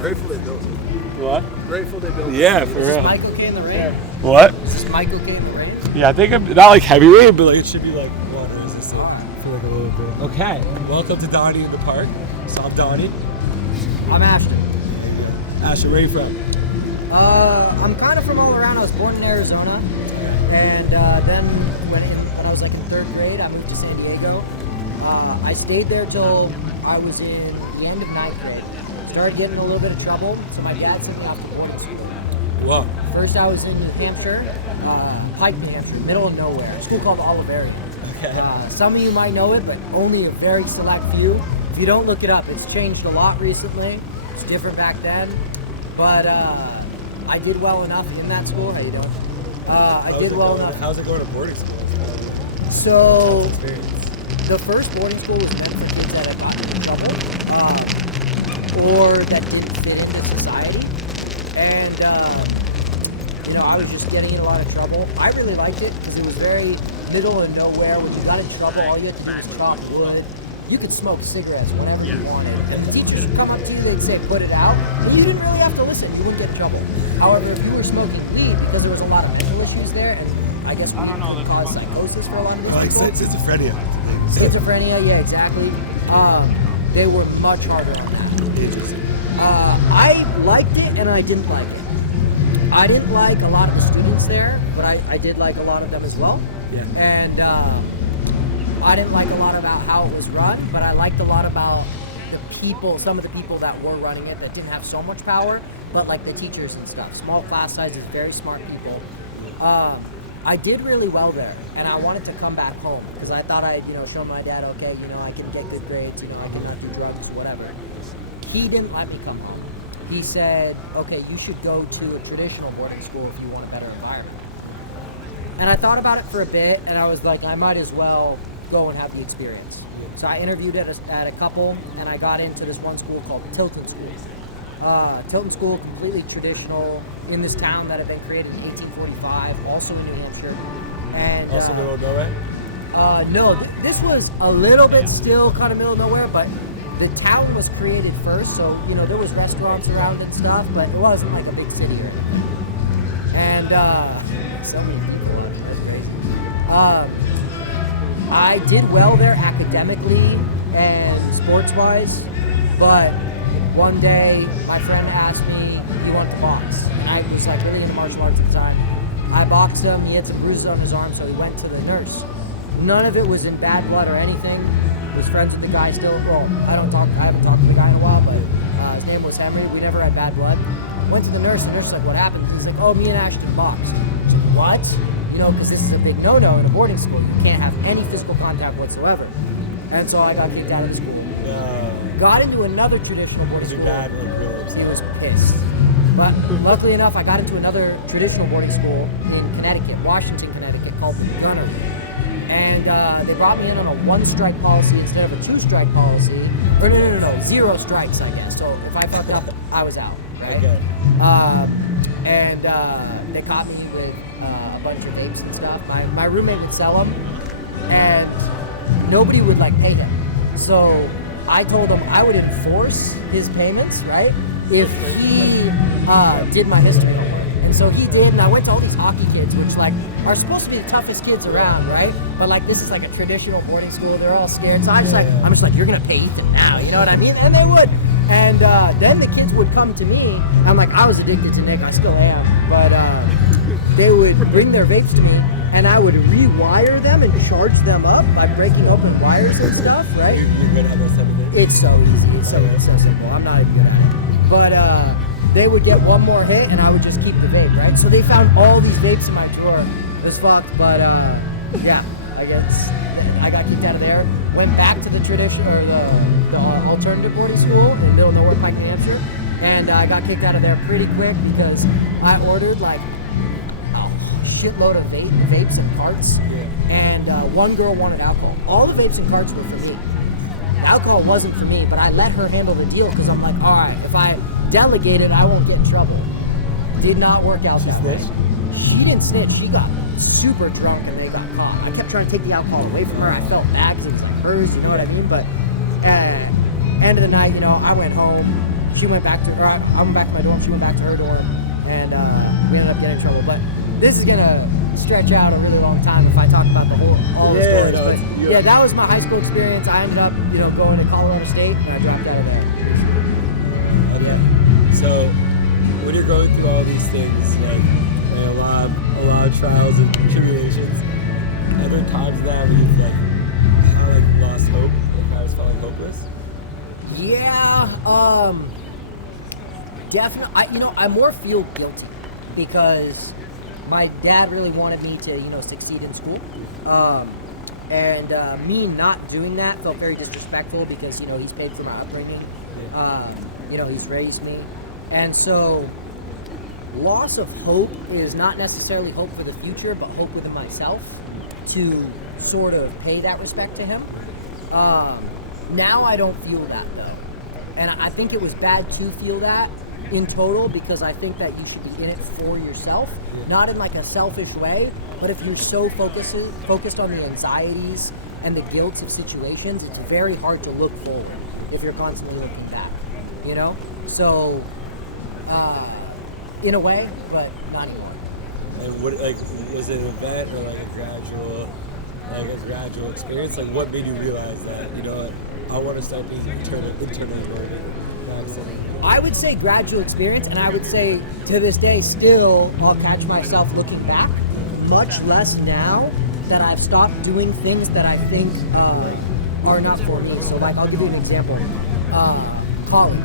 Grateful they built it. What? Grateful they built it. Yeah, for Is real. this Michael K in the rain? What? Is this Michael K in the rain? Yeah, I think I'm not like heavyweight, but like it should be like water resistant. I feel like a little bit. Okay, welcome to Doni in the park. So I'm Doni. I'm Ashton. Ashton, where are you from? I'm kind of from all around. I was born in Arizona, and then when I was like in 3rd grade, I moved to San Diego. I stayed there till I was in the end of 9th grade. Started getting in a little bit of trouble, so my dad sent me off to boarding school. Whoa. First, I was in New Hampshire, Pike, New Hampshire, middle of nowhere. A school called Oliveri. Okay. Some of you might know it, but only a very select few. If you don't look it up, it's changed a lot recently. It's different back then, but I did well enough in that school. How you doing? I did well enough. How's it going to boarding school? So, the first boarding school was meant for kids that had gotten in trouble, or that didn't fit into society. And, I was just getting in a lot of trouble. I really liked it because it was very middle of nowhere. When you got in trouble, all you had to do was chop wood. You could smoke cigarettes whenever you wanted. And the teachers would come up to you, they'd say, put it out. But you didn't really have to listen. You wouldn't get in trouble. However, if you were smoking weed, because there was a lot of mental issues there, and I guess we could cause psychosis for a lot of these people. Like schizophrenia. Schizophrenia, yeah, exactly. They were much harder on that. I liked it and I didn't like it. I didn't like a lot of the students there, but I did like a lot of them as well. Yeah. And I didn't like a lot about how it was run, but I liked a lot about the people, some of the people that were running it that didn't have so much power, but like the teachers and stuff. Small class sizes, very smart people. I did really well there, and I wanted to come back home because I thought I'd, show my dad, okay, I can get good grades, I can not do drugs, whatever. He didn't let me come home. He said, okay, you should go to a traditional boarding school if you want a better environment. And I thought about it for a bit, and I was like, I might as well go and have the experience. So I interviewed at a couple, and I got into this one school called Tilton School. Tilton School, completely traditional, in this town that had been created in 1845, also in New Hampshire. And Also middle of nowhere? No, this was a little bit still kind of middle of nowhere, but the town was created first, so, there was restaurants around and stuff, but it wasn't like a big city or anything. And, so many people, that's great. I did well there academically and sports-wise, but one day my friend asked me if he wanted to box, and I was like really into martial arts at the time. I boxed him, he had some bruises on his arm, so he went to the nurse. None of it was in bad blood or anything. Was friends with the guy still. Well, I haven't talked to the guy in a while, but his name was Henry. We never had bad blood. Went to the nurse was like, what happened? He's like, oh, me and Ashton boxed. I was like, what? Because this is a big no-no in a boarding school. You can't have any physical contact whatsoever. And so I got kicked out of the school. Got into another traditional boarding school. He was pissed. But luckily enough, I got into another traditional boarding school in Connecticut, Washington, Connecticut, called the Gunnery. And they brought me in on a 1-strike policy instead of a 2-strike policy. Or no, 0 strikes, I guess. So if I fucked up, I was out, right? Okay. And they caught me with a bunch of vapes and stuff. My roommate would sell them, and nobody would pay him. So I told him I would enforce his payments, right? If he did my history homework. And so he did, and I went to all these hockey kids, which are supposed to be the toughest kids around, right? But this is a traditional boarding school. They're all scared. So I'm just like, you're gonna pay Ethan now, you know what I mean? And they would. And then the kids would come to me. I'm like, I was addicted to Nick. I still am. But they would bring their vapes to me, and I would rewire them and charge them up by breaking open wires and stuff, right? You're good at those type of things? It's so easy. It's so simple. I'm not even good at it. But they would get one more hit, and I would just keep the vape, right? So they found all these vapes in my drawer. It was fucked, but yeah, I guess I got kicked out of there. Went back to the tradition or the alternative boarding school in the middle of nowhere, Pike, New Hampshire, and I got kicked out of there pretty quick because I ordered a shitload of vapes and carts, and one girl wanted alcohol. All the vapes and carts were for me. The alcohol wasn't for me, but I let her handle the deal because I'm like, all right, if I delegate it, I won't get in trouble. Did not work out that way. She didn't snitch. She got super drunk and they got caught. I kept trying to take the alcohol away from her. I felt bad because it was hers, you know what I mean? But end of the night, I went home. she went back to, or I went back to my dorm, she went back to her dorm, and we ended up getting in trouble. But this is gonna stretch out a really long time if I talk about all the stories. No, but yeah, that was my high school experience. I ended up, going to Colorado State, and I dropped out of there. Okay. Yeah. So when you're going through all these things, like a lot of trials and tribulations, are there times now where you've kind of lost hope, I was feeling hopeless? Yeah, definitely. I more feel guilty because my dad really wanted me to, succeed in school. And me not doing that felt very disrespectful because, he's paid for my upbringing. He's raised me. And so loss of hope is not necessarily hope for the future, but hope within myself to sort of pay that respect to him. Now I don't feel that though. And I think it was bad to feel that in total because I think that you should be in it for yourself, not in a selfish way, but if you're so focused on the anxieties and the guilt of situations, it's very hard to look forward if you're constantly looking back, So, in a way, but not anymore. And what, was it an event or a gradual experience? What made you realize that, I want to start being internally motivated? I would say gradual experience, and I would say to this day still I'll catch myself looking back, much less now that I've stopped doing things that I think are not for me. So I'll give you an example. College,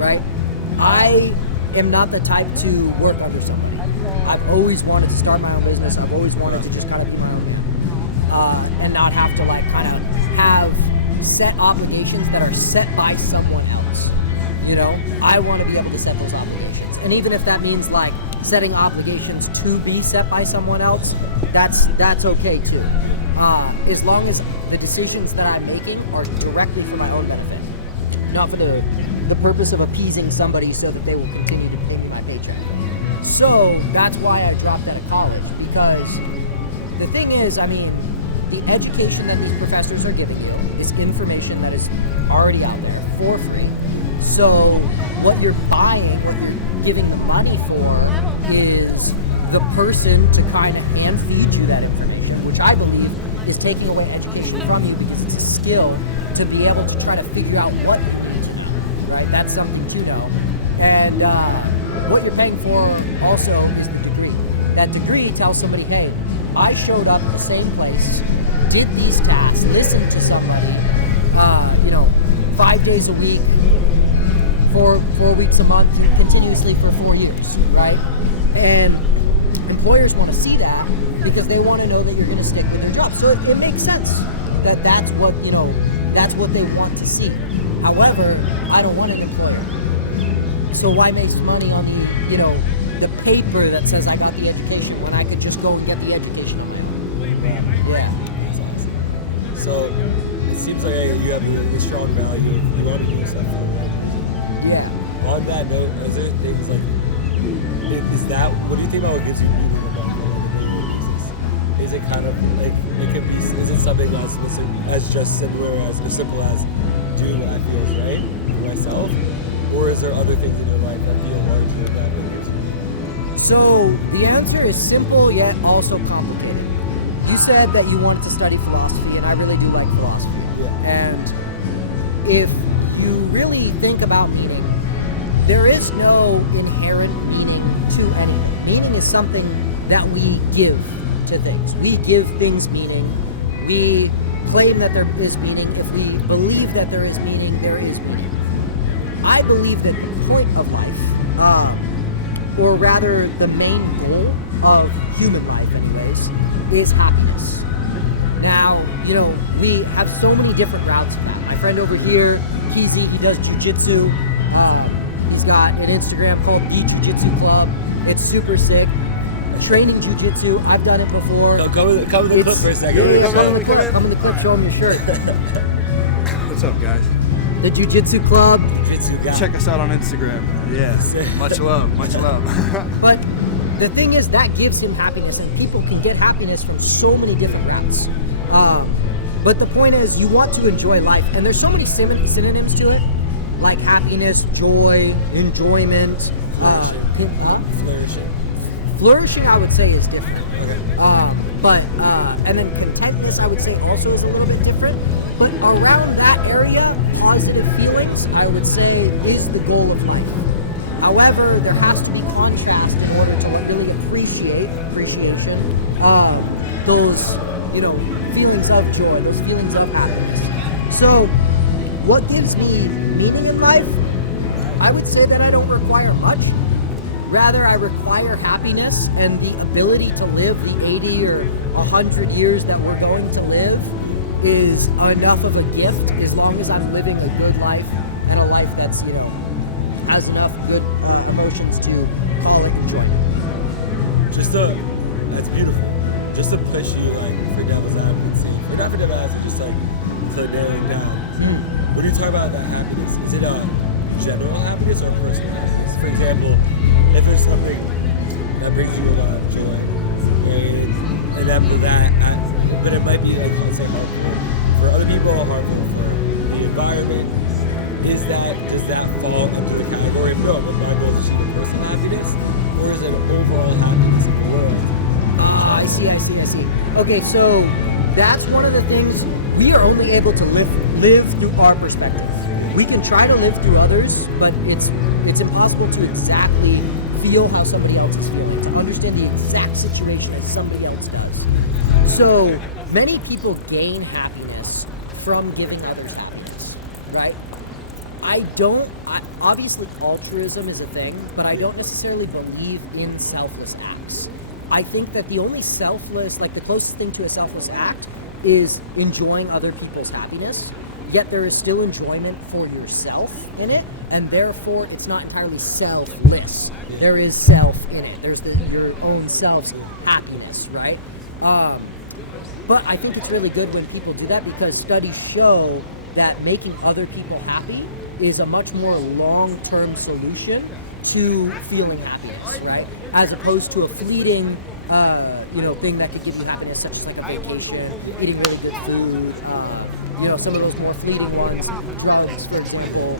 right? I am not the type to work under someone. I've always wanted to start my own business. I've always wanted to just kind of do my own and not have to have set obligations that are set by someone else. I want to be able to set those obligations. And even if that means setting obligations to be set by someone else, that's okay too. As long as the decisions that I'm making are directly for my own benefit, not for the purpose of appeasing somebody so that they will continue to pay me my paycheck. So that's why I dropped out of college, because the thing is, the education that these professors are giving you is information that is already out there for free. So what you're buying, what you're giving the money for, is the person to kind of hand feed you that information, which I believe is taking away education from you because it's a skill to be able to try to figure out what you need, right? That's something to know. And what you're paying for also is the degree. That degree tells somebody, hey, I showed up at the same place, did these tasks, listened to somebody, 5 days a week, 4 weeks a month, continuously for 4 years, right? And employers want to see that because they want to know that you're going to stick with their job. So it makes sense that that's what they want to see. However, I don't want an employer. So why waste money on the paper that says I got the education when I could just go and get the education on it? Yeah. That's awesome. So it seems like you have a strong value of you want to do yourself for the world. Yeah. On that note, is there things what do you think about what gives you meaning about on a daily basis? Is it kind of is it something as just simple as doing what I feel is right for myself? Or is there other things in your life that feel larger that gives you meaning? So the answer is simple yet also complicated. You said that you wanted to study philosophy, and I really do like philosophy. Yeah. And if you really think about meaning, there is no inherent meaning to anything. Meaning is something that we give to things. We give things meaning. We claim that there is meaning. If we believe that there is meaning, there is meaning. I believe that the point of life, or rather the main goal of human life anyways, is happiness. Now, we have so many different routes to that. My friend over here, Keezy, he does jiu-jitsu. He's got an Instagram called The Jiu-Jitsu Club. It's super sick. Training jiu-jitsu, I've done it before. No, come in the clip for a second. Come in the clip, show him your shirt. What's up, guys? The Jiu-Jitsu Club. Jiu-jitsu guy. Check us out on Instagram. Yes. Much love. Much love. But the thing is, that gives him happiness, and people can get happiness from so many different routes. But the point is, you want to enjoy life, and there's so many synonyms to it. like happiness, joy, enjoyment, Flourishing. flourishing, I would say, is different. Okay. And then contentness, I would say, also is a little bit different. But around that area, positive feelings, I would say, is the goal of life. However, there has to be contrast in order to really appreciation of those, feelings of joy, those feelings of happiness. So, what gives me meaning in life? I would say that I don't require much. Rather, I require happiness and the ability to live the 80 or 100 years that we're going to live is enough of a gift as long as I'm living a good life and a life that's, has enough good emotions to call it enjoyment. That's beautiful. Just to push you, like, for devil's advocacy, or not for devil's advocacy, just like to nail it down. When you talk about that happiness, is it a general happiness or personal happiness? For example, if there's something that brings you a lot of joy, and then with that, but it might be, like, let's say, harmful for other people, harmful for the environment. Does that fall under the category of, no, my goal is achieving personal happiness, or is it overall happiness in the world? I see. Okay, so that's one of the things we are only able to live through our perspective. We can try to live through others, but it's impossible to exactly feel how somebody else is feeling, to understand the exact situation that somebody else does. So many people gain happiness from giving others happiness, right? Obviously altruism is a thing, but I don't necessarily believe in selfless acts. I think that the only selfless, like the closest thing to a selfless act is enjoying other people's happiness, yet there is still enjoyment for yourself in it, and therefore it's not entirely selfless. There is self in it. There's your own self's happiness, right? But I think it's really good when people do that because studies show that making other people happy is a much more long-term solution to feeling happiness, right? As opposed to a fleeting, thing that could give you happiness, such as like a vacation, eating really good food, some of those more fleeting ones, drugs, for example.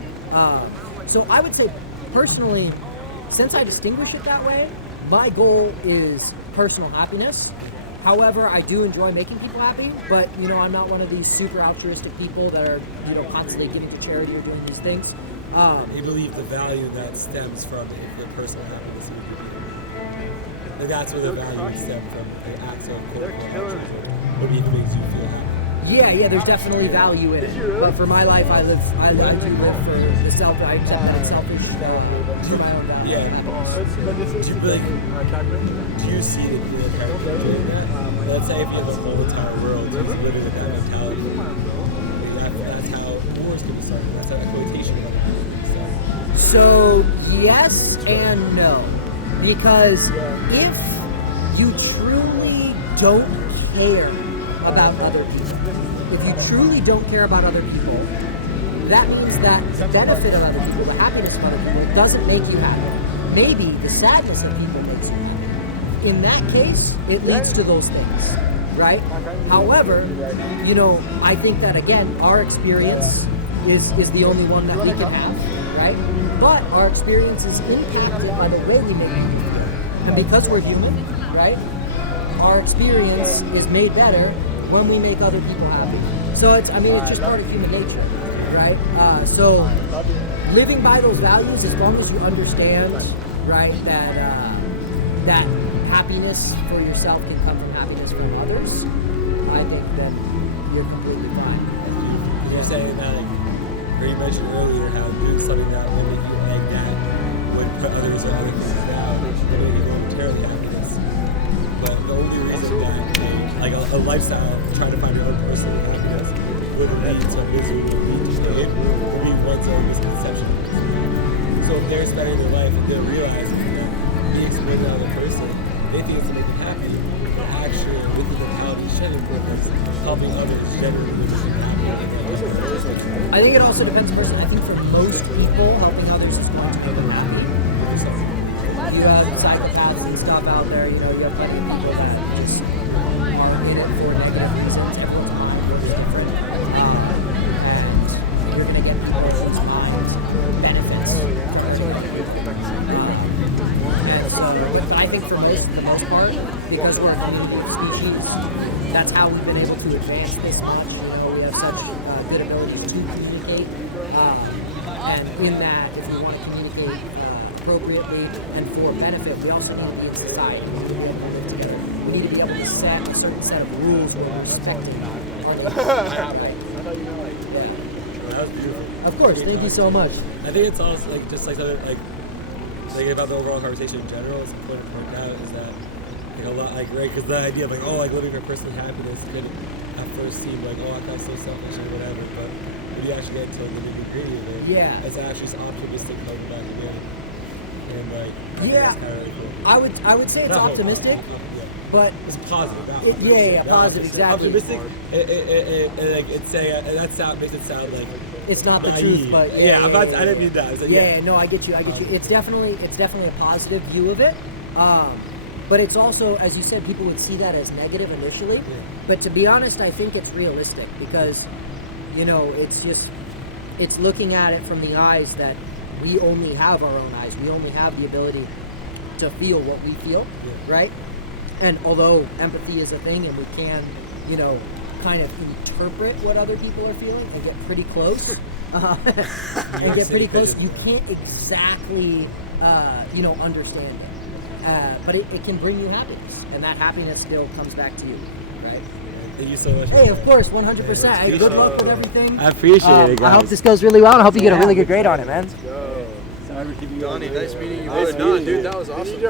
So I would say, personally, since I distinguish it that way, my goal is personal happiness. However, I do enjoy making people happy, but, I'm not one of these super altruistic people that are, constantly giving to charity or doing these things. You believe the value that stems from the personal happiness of people. And that's where the value stems from, the act of what makes you feel happy. Yeah, there's definitely value in it. But for my life, I do live for the self. I accept that selfish for my own value. Yeah. Do you see the character doing that? Let's say if you have the whole entire world living with that mentality, that's how wars can be started. That's how exploitation of other people. So yes and no, because if you truly don't care about other people, if you truly don't care about other people, that means that the benefit of other people, the happiness of other people, doesn't make you happy. Maybe the sadness of people makes you happy. In that case, it leads to those things, right? However, I think that, again, our experience is the only one that we can have, right? But our experience is impacted by the way we make people feel. And because we're human, right, our experience is made better when we make other people happy. So it's just part of human nature, right? So living by those values, as long as you understand, right, that happiness for yourself can come from happiness from others, I think then you're completely fine. You're saying that, or you mentioned earlier how doing something that will make you like that would put others or other things down, would make you momentarily happiness. But the only reason that a lifestyle trying to find your own personal happiness would lead to misery and state would be one's own misconception. So if they're spending their life and they're realizing that being exposed to another person, they think it's to make them happy, but actually within the mentality shedding purpose, helping others generally make them happy. I think it also depends on the person. I think for most people, helping others is not to make them happy. You have psychopaths and stuff out there, you have plenty of people that just are in it for negative reasons. Everyone's mind is different. And you're going going to get people to find benefits. And so I think for the most part, because we're a communicative species, that's how we've been able to advance this much. We have such good ability to communicate. And in that, if we want to communicate appropriately and for benefit, we also need to be in society. We need to be able to live together. We need to be able to set a certain set of rules where we're respecting other people. That was beautiful. Of course, thank you so much. I think it's also like just like other like about the overall conversation in general. It's important to point out is that like a lot like right because the idea of like living for personal happiness could at first seem like I feel so selfish or whatever, but when you actually get to the nitty-gritty of it, it's actually this optimistic part about the game. And like that's kind of really cool. I would say it's optimistic. But it's positive. Positive, exactly. Optimistic. That makes it sound like it's not naive. The truth, but I didn't mean that. No, I get you. It's definitely a positive view of it. But it's also, as you said, people would see that as negative initially. But to be honest, I think it's realistic because, it's looking at it from the eyes that we only have our own eyes. We only have the ability to feel what we feel, right? And although empathy is a thing and we can, kind of interpret what other people are feeling and get pretty close, you can't exactly, understand it. But it can bring you happiness, and that happiness still comes back to you, right? Thank you so much. Hey, of course, 100%. Hey, good luck with everything. I appreciate it, guys. I hope this goes really well, and I hope you get a really good grade on it, man. Doni, nice meeting you. Dude, that was awesome.